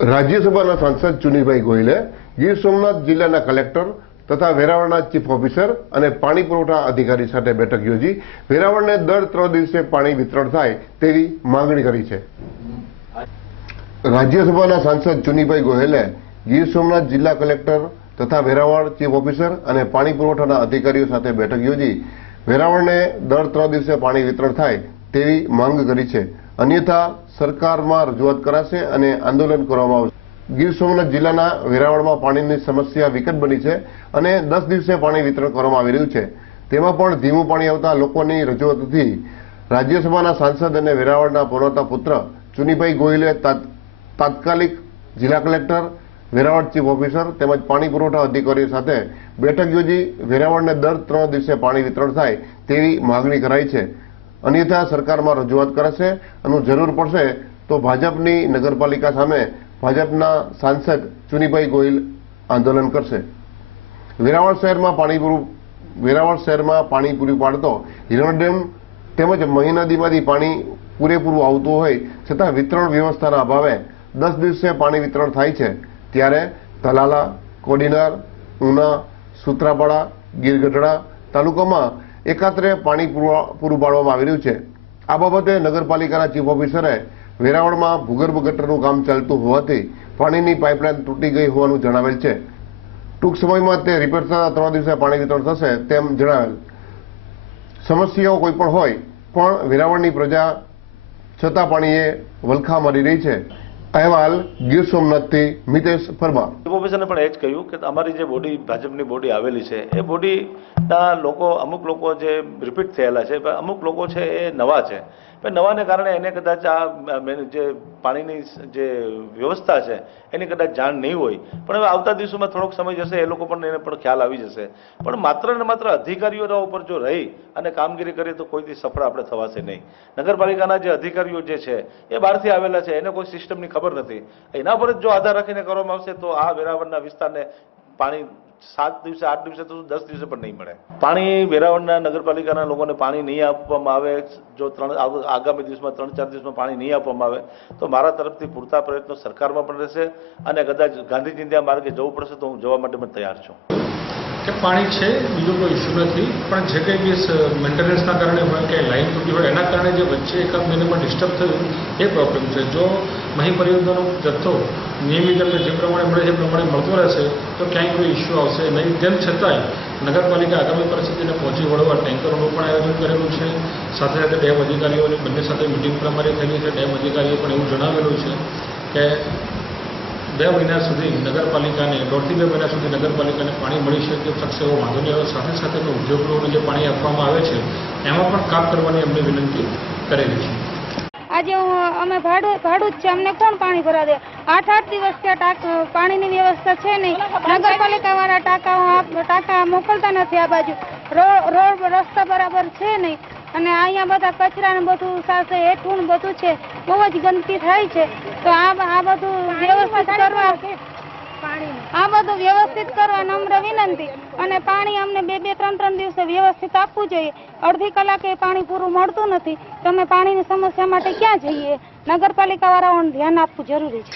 રાજ્યસભાના સાંસદ ચુનીભાઈ ગોહિલે ગીર સોમનાથ જિલ્લાના કલેક્ટર તથા વેરાવળના ચીફ ઓફિસર અને પાણી પુરવઠા અધિકારી સાથે બેઠક યોજી વેરાવળને દર 3 દિવસે પાણી વિતરણ થાય તેવી માંગણી કરી છે। રાજ્યસભાના સાંસદ ચુનીભાઈ ગોહિલે ગીર સોમનાથ જિલ્લા કલેક્ટર તથા વેરાવળ ચીફ ઓફિસર અને પાણી પુરવઠાના અધિકારીઓ સાથે બેઠક યોજી વેરાવળને દર 3 દિવસે પાણી વિતરણ થાય તેવી માંગ કરી છે। અન્યથા સરકારમાં રજૂઆત કરાશે અને આંદોલન કરવામાં આવશે। ગીર સોમનાથ જિલ્લાના વેરાવળમાં પાણીની સમસ્યા વિકટ બની છે અને 10 દિવસે પાણી વિતરણ કરવામાં આવી રહ્યું છે, તેમાં પણ ધીમું પાણી આવતા લોકોની રજૂઆતથી રાજ્યસભાના સાંસદ અને વેરાવળના પનોતા પુત્ર ચુનીભાઈ ગોહિલે તાત્કાલિક જિલ્લા કલેક્ટર, વેરાવળ ચીફ ઓફિસર તેમજ પાણી પુરવઠા અધિકારીઓ સાથે બેઠક યોજી વેરાવળને દર 3 દિવસે પાણી વિતરણ થાય તેવી માંગણી કરાઈ છે। અન્યથા સરકારમાં રજૂઆત કરાશે અને જરૂર પડશે તો ભાજપની નગરપાલિકા સામે ભાજપના સાંસદ ચુનીભાઈ ગોહિલ આંદોલન કરશે। વેરાવળ શહેરમાં પાણી પૂરું પાડતો હિરણ ડેમ તેમજ મહી નદીમાંથી પાણી પૂરેપૂરું આવતું હોય છતાં વિતરણ વ્યવસ્થાના અભાવે 10 દિવસે પાણી વિતરણ થાય છે, ત્યારે તલાલા, કોડીનાર, ઉના, સુત્રાપાડા, ગીરગઢડા તાલુકામાં એકાત્રે પાણી પૂરું પાડવામાં આવી રહ્યું છે। આ બાબતે નગરપાલિકાના ચીફ ઓફિસરે વેરાવળમાં ભૂગર્ભ ગટરનું કામ ચાલતું હોવાથી પાણીની પાઇપલાઇન તૂટી ગઈ હોવાનું જણાવેલ છે। ટૂંક સમયમાં તે રિપેર થતા 3 દિવસે પાણી વિતરણ થશે તેમ જણાવેલ। સમસ્યાઓ કોઈ પણ હોય પણ વેરાવળની પ્રજા છતાં પાણીએ વલખા મારી રહી છે। અહેવાલ ગીર સોમનાથથી મિતેશ પરમાર। ઓફિસરને પણ એ જ કહ્યું કે અમારી જે બોડી ભાજપની બોડી આવેલી છે એ બોડીના લોકો અમુક લોકો જે રિપીટ થયેલા છે, અમુક લોકો છે એ નવા છે। નવાને કારણે એને કદાચ આ જે પાણીની જે વ્યવસ્થા છે એની કદાચ જાણ નહીં હોય, પણ હવે આવતા દિવસોમાં થોડોક સમય જશે એ લોકો પણ એને પણ ખ્યાલ આવી જશે। પણ માત્ર ને માત્ર અધિકારીઓના ઉપર જો રહી અને કામગીરી કરીએ તો કોઈથી સફળ આપણે થવાશે નહીં। નગરપાલિકાના જે અધિકારીઓ જે છે એ બહારથી આવેલા છે, એને કોઈ સિસ્ટમની ખબર નથી, એના પર જ જો આધાર રાખીને કરવામાં આવશે તો આ વેરાવળના વિસ્તારને પાણી 7 દિવસે 8 દિવસે તો 10 દિવસે પણ નહીં મળે। પાણી વેરાવળના નગરપાલિકાના લોકોને પાણી નહીં આપવામાં આવે, જો આગામી દિવસમાં 3-4 દિવસમાં પાણી નહીં આપવામાં આવે તો મારા તરફથી પૂરતા પ્રયત્નો સરકારમાં પણ રહેશે અને કદાચ ગાંધી ચિંધ્યા માર્ગે જવું પડશે તો હું જવા માટે પણ તૈયાર છું। કે પાણી છે બીજો કોઈ ઇસ્યુ નથી, પણ જે કંઈ બી મેન્ટેનન્સના કારણે હોય કે લાઇન તૂટી હોય એના કારણે જે વચ્ચે એકાદ મહિનામાં ડિસ્ટર્બ થયું એ પ્રોબ્લેમ છે। જો મહી પરિયોજનાનો જથ્થો નિયમિત અમને જે પ્રમાણે મળે છે એ પ્રમાણે મળતો રહેશે તો ક્યાંય કોઈ ઇસ્યુ આવશે નહીં। તેમ છતાંય નગરપાલિકા આગામી પરિસ્થિતિને પહોંચી વળવા ટેન્કરોનું પણ આયોજન કરેલું છે। સાથે સાથે ડેમ અધિકારીઓની બંને સાથે મિટિંગ પણ અમારી થયેલી છે। ડેમ અધિકારીઓ પણ એવું જણાવેલું છે કે 2 મહિના સુધી નગરપાલિકાને 1.5 થી 2 મહિના સુધી નગરપાલિકાને પાણી મળી શકશે એવો વાંધો નહીં આવે। સાથે સાથે ઉદ્યોગોને જે પાણી આપવામાં આવે છે એમાં પણ કાપ કરવાની અમને વિનંતી કરેલી છે। આજે અમે ભાડું જ છે, અમને કોણ પાણી ભરા દે? 8 દિવસ ત્યાં પાણીની વ્યવસ્થા છે નહીં, નગરપાલિકાવાળા ટાંકા મોકલતા નથી, આ બાજુ રોડ રસ્તા બરાબર છે નહીં અને અહીંયા બધા કચરા ને બધું સાથે હેઠું બધું છે, બહુ જ ગંદકી થાય છે। તો આ બધું વ્યવસ્થિત કરવા નમ્ર વિનંતી અને પાણી અમને 2-3 દિવસે વ્યવસ્થિત આપવું જોઈએ। અડધી કલાકે પાણી પૂરું મળતું નથી તો અમે પાણીની સમસ્યા માટે ક્યાં જઈએ? નગરપાલિકા વાળાઓને ધ્યાન આપવું જરૂરી છે।